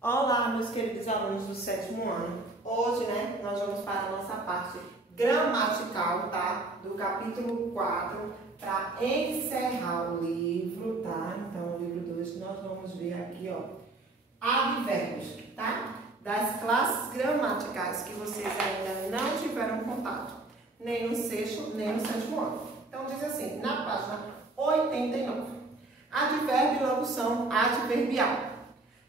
Olá, meus queridos alunos do 7º ano. Hoje, nós vamos para a nossa parte gramatical, tá? Do capítulo 4, para encerrar o livro, tá? Então, o livro 2, nós vamos ver aqui, ó, advérbios, tá? Das classes gramaticais que vocês ainda não tiveram contato, nem no 6º, nem no 7º ano. Então, diz assim, na página 89, advérbio e locução adverbial.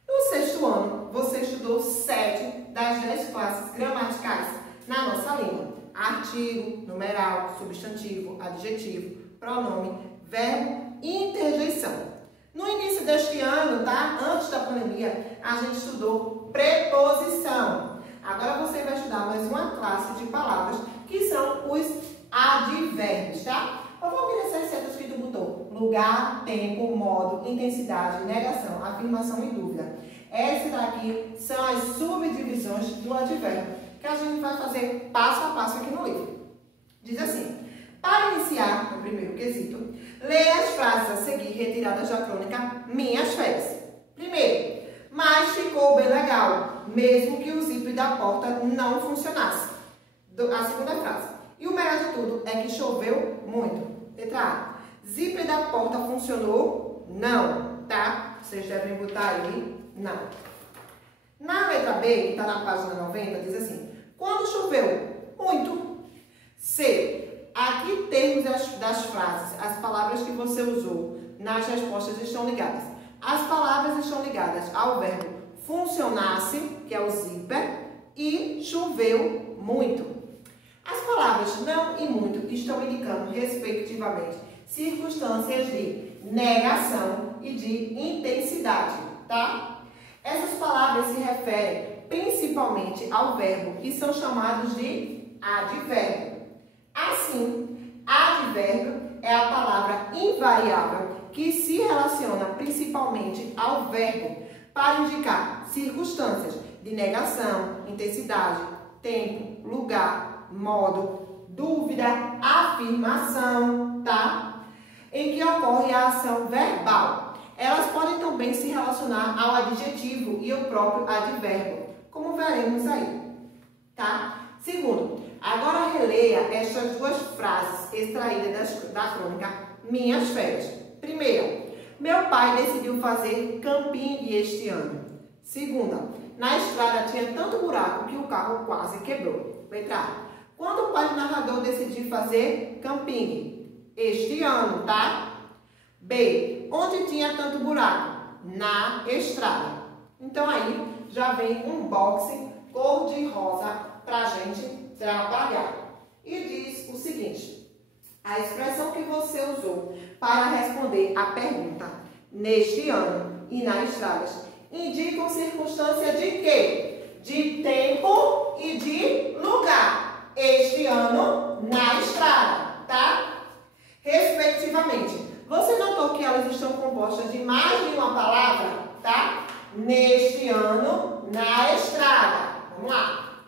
No 6º ano, você estudou 7 das 10 classes gramaticais na nossa língua. Artigo, numeral, substantivo, adjetivo, pronome, verbo e interjeição. No início deste ano, tá? Antes da pandemia, a gente estudou preposição. Agora você vai estudar mais uma classe de palavras que são os advérbios, tá? Eu vou ver essas setas que tu botou. Lugar, tempo, modo, intensidade, negação, afirmação e dúvida. Essas daqui são as subdivisões do advérbio, que a gente vai fazer passo a passo aqui no livro. Diz assim, para iniciar no primeiro quesito, leia as frases a seguir retiradas da crônica Minhas Férias. Primeiro, mas ficou bem legal, mesmo que o zíper da porta não funcionasse. A segunda frase, e o melhor de tudo é que choveu muito. Letra A, zíper da porta funcionou? Não, tá? Vocês devem botar aí, não. Na letra B, que está na página 90, diz assim, quando choveu? Muito. C, aqui termos das frases, as palavras que você usou nas respostas estão ligadas. As palavras estão ligadas ao verbo funcionasse, que é o zíper, e choveu muito. As palavras não e muito estão indicando, respectivamente, circunstâncias de negação e de intensidade, tá? Essas palavras se referem principalmente ao verbo e são chamados de advérbio. Assim, advérbio é a palavra invariável que se relaciona principalmente ao verbo para indicar circunstâncias de negação, intensidade, tempo, lugar, modo, dúvida, afirmação, tá? Em que ocorre a ação verbal. Elas podem também se relacionar ao adjetivo e ao próprio advérbio, como veremos aí, tá? Segundo, agora releia estas duas frases extraídas da crônica Minhas Férias. Primeira, meu pai decidiu fazer camping este ano. Segunda, na estrada tinha tanto buraco que o carro quase quebrou. Letra A, quando o pai do narrador decidiu fazer camping? Este ano, tá? B, onde tinha tanto buraco? Na estrada. Então aí já vem um boxe cor de rosa pra gente trabalhar. E diz o seguinte, a expressão que você usou para responder a pergunta neste ano e nas estradas indicam circunstância de quê? De tempo e de lugar. Este ano na estrada, tá? Respectivamente. Você notou que elas estão compostas de mais de uma palavra, tá? Neste ano, na estrada. Vamos lá.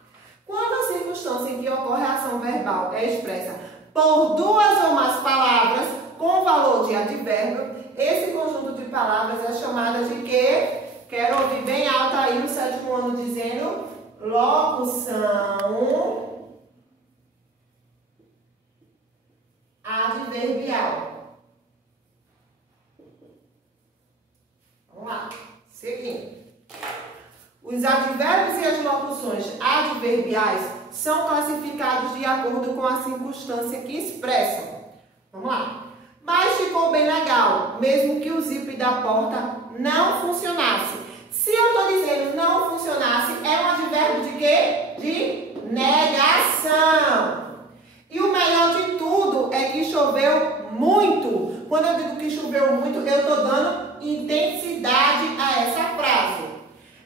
Quando a circunstância em que ocorre a ação verbal é expressa por duas ou mais palavras com valor de advérbio, esse conjunto de palavras é chamada de quê? Quero ouvir bem alto aí no 7º ano dizendo locução adverbial. Vamos lá, seguindo. Os advérbios e as locuções adverbiais são classificados de acordo com a circunstância que expressam. Vamos lá. Mas ficou bem legal, mesmo que o zíper da porta não funcionasse. Se eu estou dizendo não funcionasse, é um advérbio de quê? De negação. E o melhor de tudo é que choveu muito. Quando eu digo que choveu muito, eu estou dando intensidade a essa frase.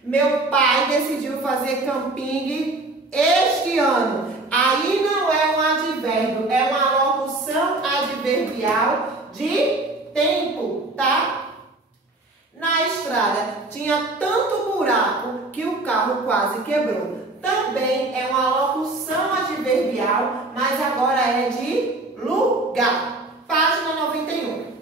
Meu pai decidiu fazer camping este ano. Aí não é um advérbio, é uma locução adverbial de tempo, tá? Na estrada tinha tanto buraco que o carro quase quebrou. Também é uma locução adverbial, mas agora é de lugar. Página 91.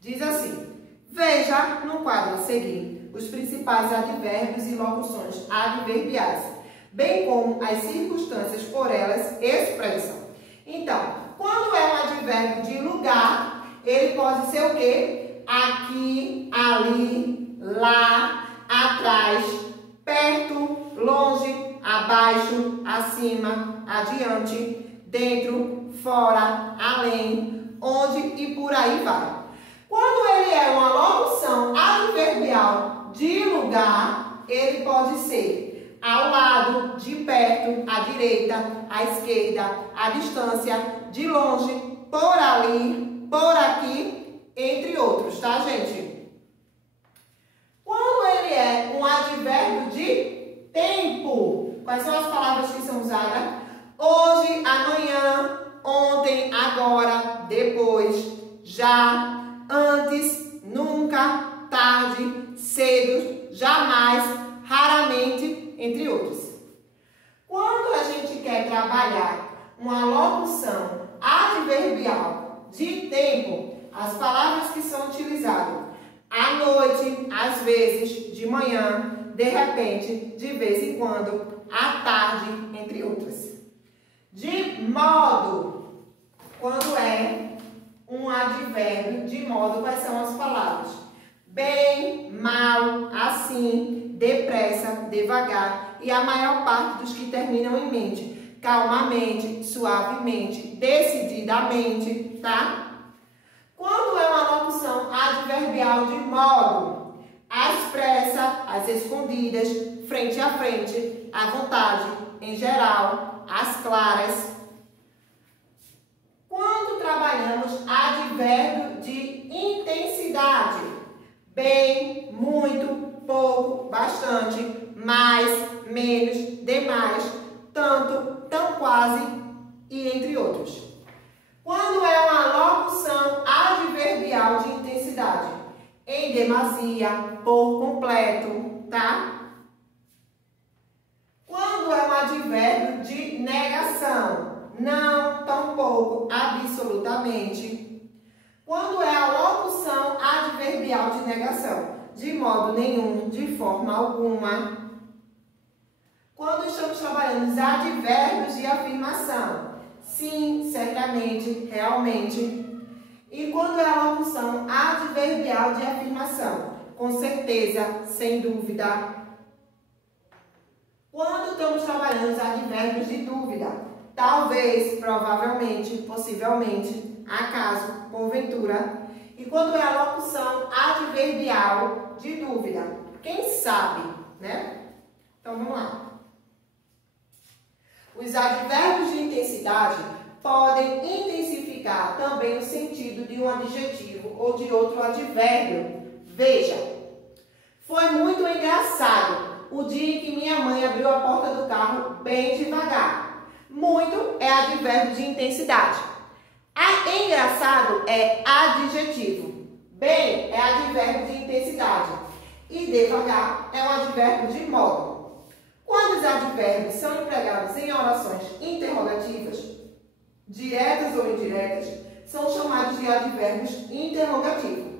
Diz assim, veja no quadro a seguir os principais advérbios e locuções adverbiais, bem como as circunstâncias por elas expressam. Então, quando é um advérbio de lugar, ele pode ser o quê? Aqui, ali, lá, atrás, perto, longe, abaixo, acima, adiante, dentro, fora, além, onde e por aí vai. Quando ele é uma locução adverbial de lugar, ele pode ser ao lado, de perto, à direita, à esquerda, à distância, de longe, por ali, por aqui, entre outros, tá, gente? Quando ele é um advérbio de tempo, quais são as palavras que são usadas? Hoje, amanhã, ontem, agora, depois, já, antes, nunca, tarde, cedo, jamais, raramente, entre outros. Quando a gente quer trabalhar uma locução adverbial de tempo, as palavras que são utilizadas à noite, às vezes, de manhã, de repente, de vez em quando, à tarde, entre outras. De modo, quando é um advérbio de modo, quais são as palavras? Bem, mal, assim, depressa, devagar e a maior parte dos que terminam em mente. Calmamente, suavemente, decididamente, tá? Quando é uma locução adverbial de modo, às pressas, às escondidas, frente a frente, à vontade, em geral, às claras. Quando trabalhamos advérbio de intensidade, bem, muito, pouco, bastante, mais, menos, demais, tanto, tão quase e entre outros. Quando é uma locução adverbial de intensidade, em demasia, por completo, tá? Quando é um advérbio de negação, não, tampouco, absolutamente. Quando é a locução adverbial de negação, de modo nenhum, de forma alguma. Quando estamos trabalhando os advérbios de afirmação, sim, certamente, realmente. E quando é a locução adverbial de afirmação, com certeza, sem dúvida. Quando estamos trabalhando os advérbios de dúvida, talvez, provavelmente, possivelmente, acaso, porventura. E quando é a locução adverbial de dúvida, quem sabe, né? Então, vamos lá. Os advérbios de intensidade podem intensificar também o sentido de um adjetivo ou de outro advérbio. Veja, foi muito engraçado o dia em que minha mãe abriu a porta do carro bem devagar. Muito é advérbio de intensidade. Engraçado é adjetivo. Bem é advérbio de intensidade. E devagar é um advérbio de modo. Quando os advérbios são empregados em orações interrogativas, diretas ou indiretas, são chamados de advérbios interrogativos.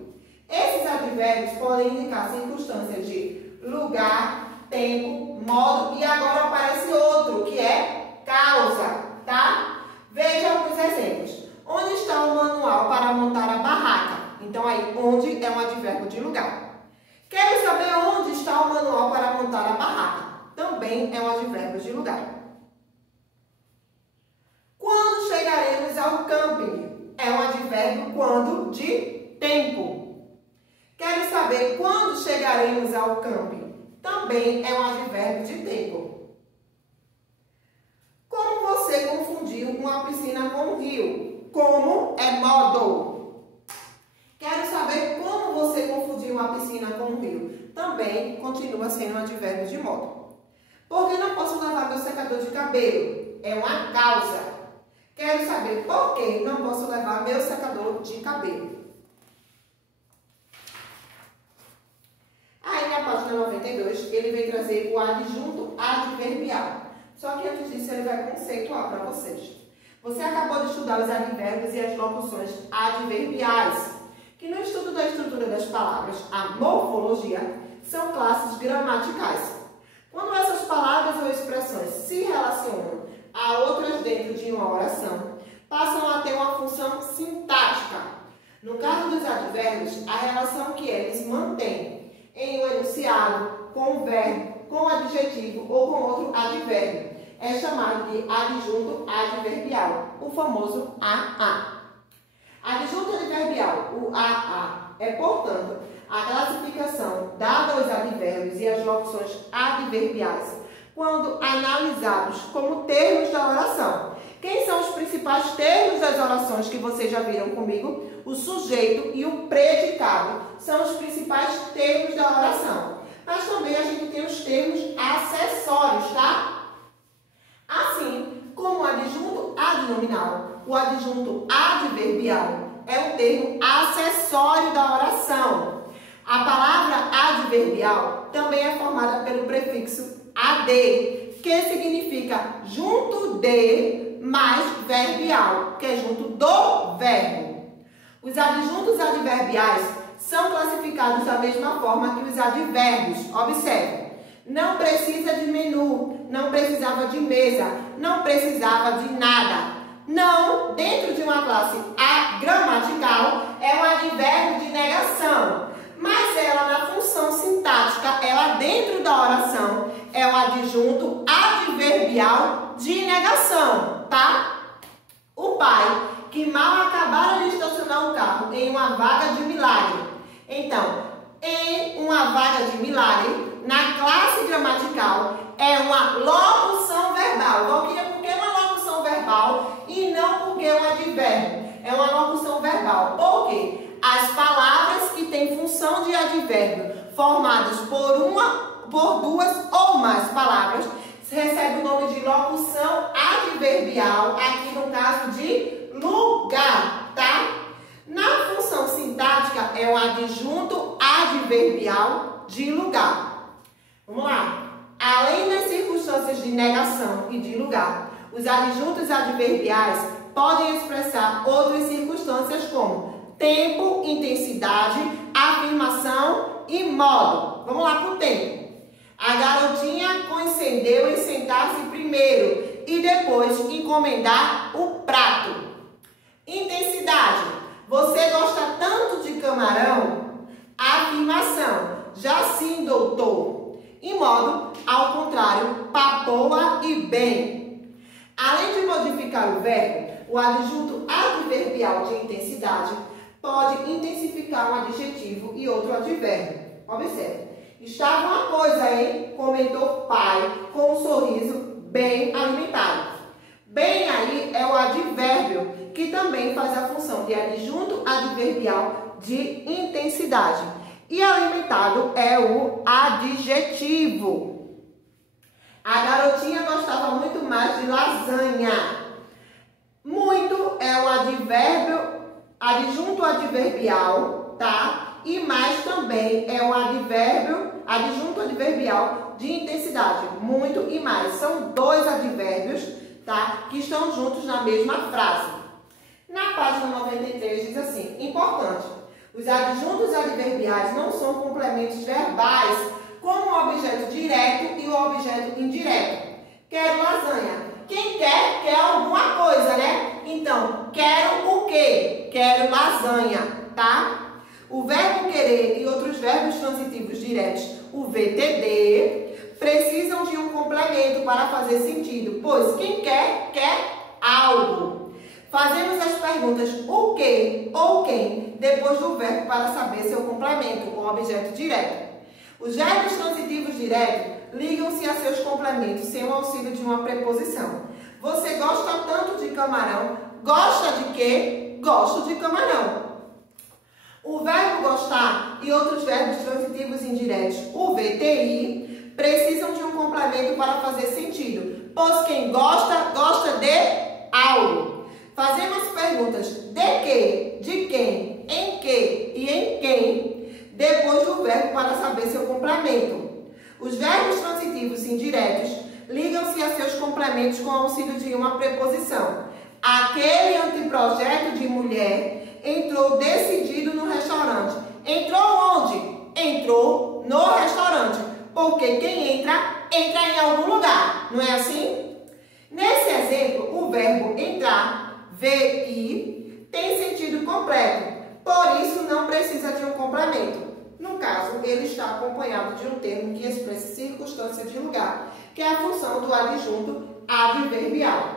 Esses advérbios podem indicar circunstâncias de lugar, tempo, modo e agora aparece outro, que é causa, tá? Veja alguns exemplos. Onde está o manual para montar a barraca? Então, aí, onde é um advérbio de lugar. Quero saber onde está o manual para montar a barraca? Também é um advérbio de lugar. Quando chegaremos ao camping? É um advérbio quando de tempo. Quero saber quando chegaremos ao camping? Também é um advérbio de tempo. Como você confundiu uma piscina com um rio? Como é modo. Quero saber como você confundiu uma piscina com um rio? Também continua sendo um advérbio de modo. Por que não posso lavar meu secador de cabelo? É uma causa. Quero saber por que não posso levar meu secador de cabelo. Aí na página 92, ele vem trazer o adjunto adverbial. Só que antes disso, ele vai conceituar para vocês. Você acabou de estudar os advérbios e as locuções adverbiais, que que no estudo da estrutura das palavras, a morfologia, são classes gramaticais. Quando essas palavras ou expressões se relacionam a outras dentro de uma oração, passam a ter uma função sintática. No caso dos advérbios, a relação que eles mantêm em um enunciado, com o verbo, com o adjetivo ou com outro advérbio é chamado de adjunto adverbial, o famoso AA. Adjunto adverbial, o AA, é, portanto, a classificação dada aos advérbios e às locuções adverbiais quando analisados como termos da oração. Quem são os principais termos das orações que vocês já viram comigo? O sujeito e o predicado são os principais termos da oração. Mas também a gente tem os termos acessórios, tá? Assim como o adjunto adnominal, o adjunto adverbial é um termo acessório da oração. A palavra adverbial também é formada pelo prefixo AD, que significa junto de mais verbial, que é junto do verbo. Os adjuntos adverbiais são classificados da mesma forma que os advérbios. Observe, não precisa de menu, não precisava de mesa, não precisava de nada. Não, dentro de uma classe gramatical, é um advérbio de negação. Mas ela, na função sintática, ela dentro da oração, é um adjunto adverbial de negação, tá? O pai, que mal acabara de estacionar o carro em uma vaga de milagre. Então, em uma vaga de milagre, na classe gramatical, é uma locução verbal. Valquíria, por que uma locução verbal e não porque é um advérbio? É uma locução verbal. Por quê? As palavras que têm função de advérbio, formadas por duas ou mais palavras, recebem o nome de locução adverbial, aqui no caso de lugar, tá? Na função sintática, é um adjunto adverbial de lugar. Vamos lá. Além das circunstâncias de negação e de lugar, os adjuntos adverbiais podem expressar outras circunstâncias como tempo, intensidade, afirmação e modo. Vamos lá para o tempo. A garotinha concedeu em sentar-se primeiro e depois encomendar o prato. Intensidade. Você gosta tanto de camarão? Afirmação. Já sim, doutor. E modo, ao contrário, papoa e bem. Além de modificar o verbo, o adjunto adverbial de intensidade pode intensificar um adjetivo e outro advérbio. Observe. Estava uma coisa, hein? Comentou o pai com um sorriso bem alimentado. Bem aí é o advérbio, que também faz a função de adjunto adverbial de intensidade. E alimentado é o adjetivo. A garotinha gostava muito mais de lasanha. Muito é o advérbio, adjunto adverbial, tá? E mais também é o adjunto adverbial de intensidade. Muito e mais. São dois advérbios, tá? Que estão juntos na mesma frase. Na página 93 diz assim, importante, os adjuntos adverbiais não são complementos verbais, como o objeto direto e o objeto indireto. Quero lasanha. Quem quer, quer alguma coisa, né? Então, quero o quê? Quero lasanha, tá? O verbo querer e outros verbos transitivos diretos, o VTD, precisam de um complemento para fazer sentido, pois quem quer, quer algo. Fazemos as perguntas o que ou quem depois do verbo para saber seu complemento, o objeto direto. Os verbos transitivos diretos ligam-se a seus complementos sem o auxílio de uma preposição. Você gosta tanto de camarão? Gosta de quê? Gosto de camarão. O verbo gostar e outros verbos transitivos indiretos, o VTI, precisam de um complemento para fazer sentido, pois quem gosta, gosta de algo. Fazemos perguntas de que, de quem, em que e em quem, depois do verbo para saber seu complemento. Os verbos transitivos indiretos ligam-se a seus complementos com o auxílio de uma preposição. Aquele anteprojeto de mulher entrou decidido no restaurante. Entrou onde? Entrou no restaurante. Porque quem entra, entra em algum lugar. Não é assim? Nesse exemplo, o verbo entrar, vir, tem sentido completo. Por isso, não precisa de um complemento. No caso, ele está acompanhado de um termo que expressa circunstância de lugar, que é a função do adjunto adverbial.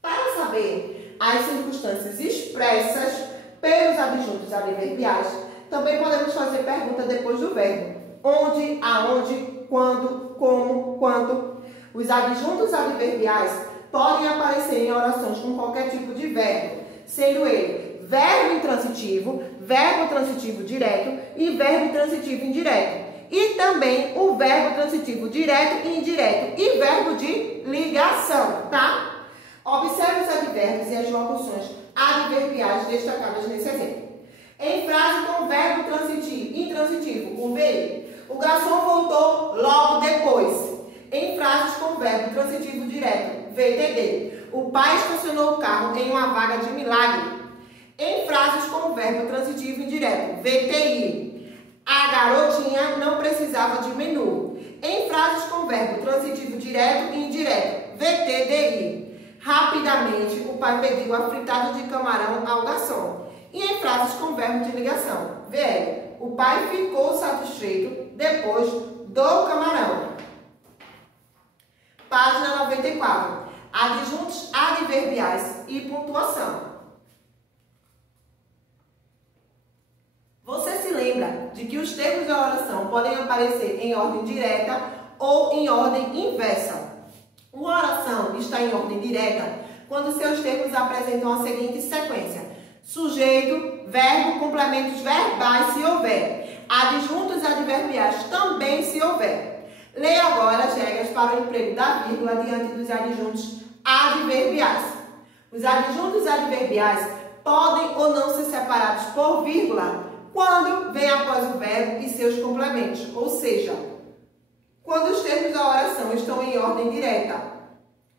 Para saber as circunstâncias expressas pelos adjuntos adverbiais, também podemos fazer pergunta depois do verbo. Onde, aonde, quando, como, quanto. Os adjuntos adverbiais podem aparecer em orações com qualquer tipo de verbo, sendo ele verbo transitivo direto e verbo transitivo indireto. E também o verbo transitivo direto e indireto e verbo de ligação, tá? Observe os advérbios e as locuções adverbiais destacadas nesse exemplo. Em frase com verbo intransitivo, o veio, o garçom voltou logo depois. Em frases com verbo transitivo direto, VTD, o pai estacionou o carro em uma vaga de milagre. Em frases com verbo transitivo indireto, VTI, a garotinha não precisava de menu. Em frases com verbo transitivo direto e indireto, VTDI, rapidamente o pai pediu a fritada de camarão ao garçom. E em frases com verbo de ligação, VL, o pai ficou satisfeito depois do camarão. Página 94. Adjuntos adverbiais e pontuação. Você se lembra de que os termos da oração podem aparecer em ordem direta ou em ordem inversa. Uma oração está em ordem direta quando seus termos apresentam a seguinte sequência: sujeito, verbo, complementos verbais se houver, adjuntos adverbiais também se houver. Leia agora as regras para o emprego da vírgula diante dos adjuntos adverbiais. Os adjuntos adverbiais podem ou não ser separados por vírgula quando vem após o verbo e seus complementos, ou seja, quando os termos da oração estão em ordem direta.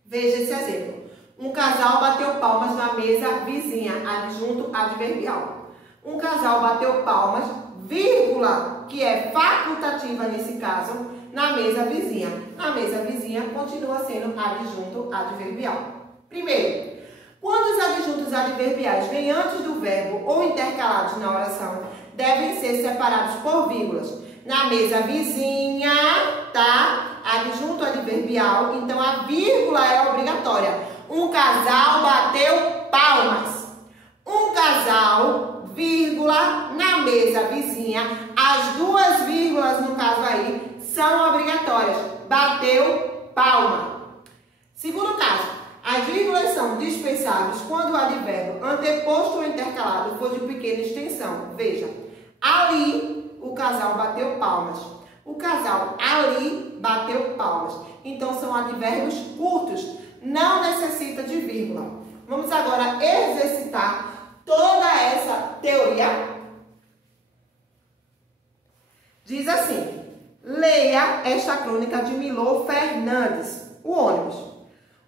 Veja esse exemplo. Um casal bateu palmas na mesa vizinha, adjunto adverbial. Um casal bateu palmas, vírgula, que é facultativa nesse caso, na mesa vizinha. Na mesa vizinha continua sendo adjunto adverbial. Primeiro, quando os adjuntos adverbiais vêm antes do verbo ou intercalados na oração, devem ser separados por vírgulas. Na mesa vizinha, tá? Adjunto adverbial, então a vírgula é obrigatória. Um casal bateu palmas. Um casal, vírgula, na mesa vizinha. As duas vírgulas, no caso aí, são obrigatórias. Bateu palma. Segundo caso, as vírgulas são dispensáveis quando o advérbio anteposto ou intercalado for de pequena extensão. Veja, ali o casal bateu palmas. O casal ali bateu palmas. Então são advérbios curtos, não necessita de vírgula. Vamos agora exercitar toda essa teoria. Diz assim: leia esta crônica de Milor Fernandes, o ônibus.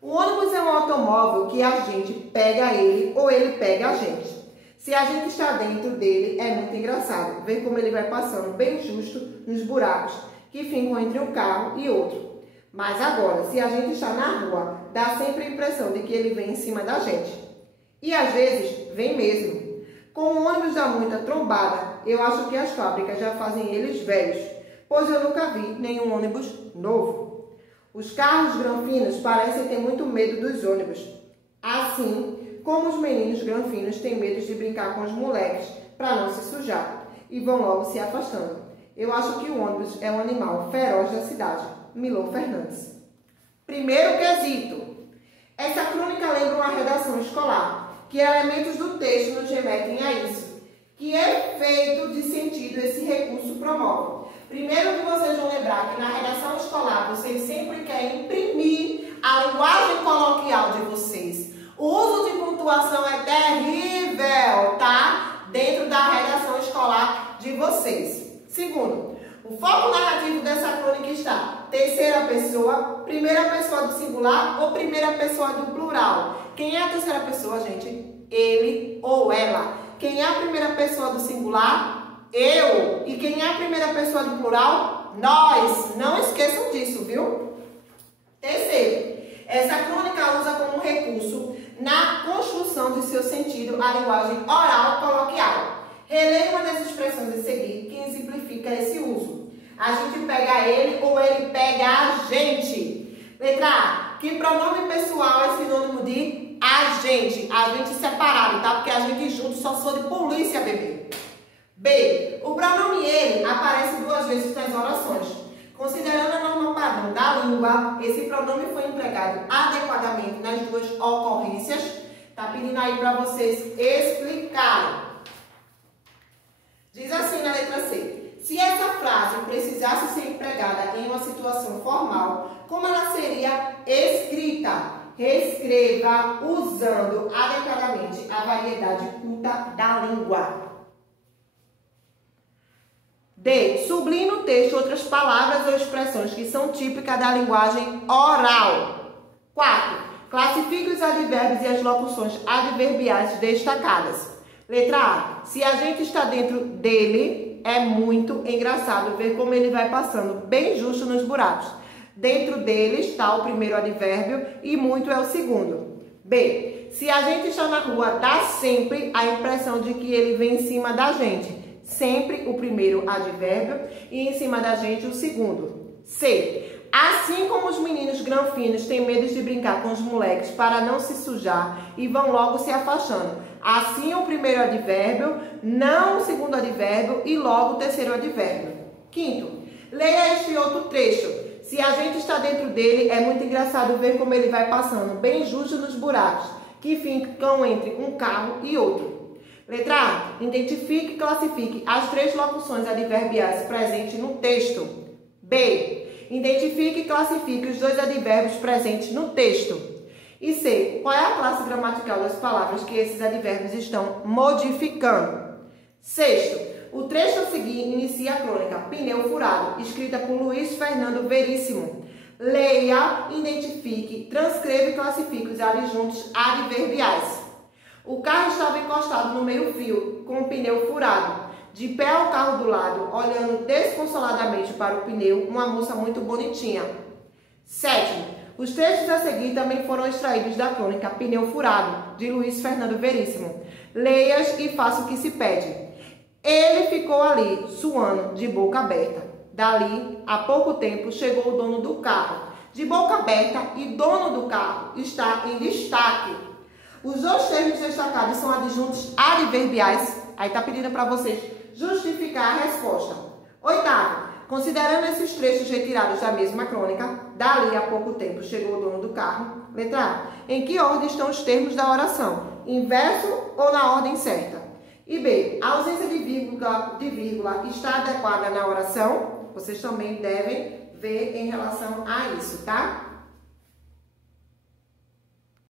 O ônibus é um automóvel que a gente pega ele ou ele pega a gente. Se a gente está dentro dele, é muito engraçado ver como ele vai passando bem justo nos buracos que ficam entre um carro e outro. Mas agora, se a gente está na rua, dá sempre a impressão de que ele vem em cima da gente. E às vezes, vem mesmo. Como o ônibus dá muita trombada, eu acho que as fábricas já fazem eles velhos, pois eu nunca vi nenhum ônibus novo. Os carros granfinos parecem ter muito medo dos ônibus. Assim como os meninos granfinos têm medo de brincar com os moleques para não se sujar e vão logo se afastando. Eu acho que o ônibus é um animal feroz da cidade. Milor Fernandes. Primeiro quesito. Essa crônica lembra uma redação escolar, que elementos do texto nos remetem a isso. Que efeito de sentido esse recurso promove? Primeiro que vocês vão lembrar que na redação escolar vocês sempre querem imprimir a linguagem coloquial de vocês. O uso de pontuação é terrível, tá? Dentro da redação escolar de vocês. Segundo, o foco narrativo dessa crônica está terceira pessoa, primeira pessoa do singular ou primeira pessoa do plural. Quem é a terceira pessoa, gente? Ele ou ela. Quem é a primeira pessoa do singular? Eu. E quem é a primeira pessoa do plural? Nós. Não esqueçam disso, viu? Terceiro, essa crônica usa como recurso na construção de seu sentido a linguagem oral coloquial. Releia uma das expressões a seguir que exemplifica esse uso. A gente pega ele ou ele pega a gente. Letra A. Que pronome pessoal é sinônimo de agente? Agente separado, tá? Porque a gente junto só sou de polícia, bebê. B. O pronome ele aparece 2 vezes nas orações. Considerando a norma padrão da língua, esse pronome foi empregado adequadamente nas 2 ocorrências. Tá pedindo aí para vocês explicarem. Diz assim na letra C. Se essa frase precisasse ser empregada em uma situação formal, como ela seria escrita? Reescreva usando adequadamente a variedade culta da língua. D. Sublinhe no texto outras palavras ou expressões que são típicas da linguagem oral. 4. Classifique os advérbios e as locuções adverbiais destacadas. Letra A. Se a gente está dentro dele, é muito engraçado ver como ele vai passando bem justo nos buracos. Dentro dele está o primeiro advérbio e muito é o segundo. B. Se a gente está na rua, dá sempre a impressão de que ele vem em cima da gente. Sempre o primeiro advérbio e em cima da gente o segundo. C. Assim como os meninos granfinos têm medo de brincar com os moleques para não se sujar e vão logo se afastando. Assim o primeiro advérbio, não o segundo advérbio e logo o terceiro advérbio. 5º. Leia este outro trecho. Se a gente está dentro dele, é muito engraçado ver como ele vai passando bem justo nos buracos que ficam entre um carro e outro. Letra A. Identifique e classifique as 3 locuções adverbiais presentes no texto. B. Identifique e classifique os 2 advérbios presentes no texto. E C. Qual é a classe gramatical das palavras que esses advérbios estão modificando? 6º. O trecho a seguir inicia a crônica Pneu Furado, escrita por Luiz Fernando Veríssimo. Leia, identifique, transcreva e classifique os adjuntos adverbiais. O carro estava encostado no meio-fio, com o pneu furado. De pé ao carro do lado, olhando desconsoladamente para o pneu, uma moça muito bonitinha. 7º. Os trechos a seguir também foram extraídos da crônica Pneu Furado, de Luiz Fernando Veríssimo. Leia-as e faça o que se pede. Ele ficou ali, suando, de boca aberta. Dali, há pouco tempo, chegou o dono do carro. De boca aberta e dono do carro está em destaque. Os 2 termos destacados são adjuntos adverbiais. Aí está pedindo para vocês justificar a resposta. 8º. Considerando esses trechos retirados da mesma crônica, dali a pouco tempo chegou o dono do carro. Letra A. Em que ordem estão os termos da oração? Inverso ou na ordem certa? E B. A ausência de vírgula está adequada na oração? Vocês também devem ver em relação a isso, tá?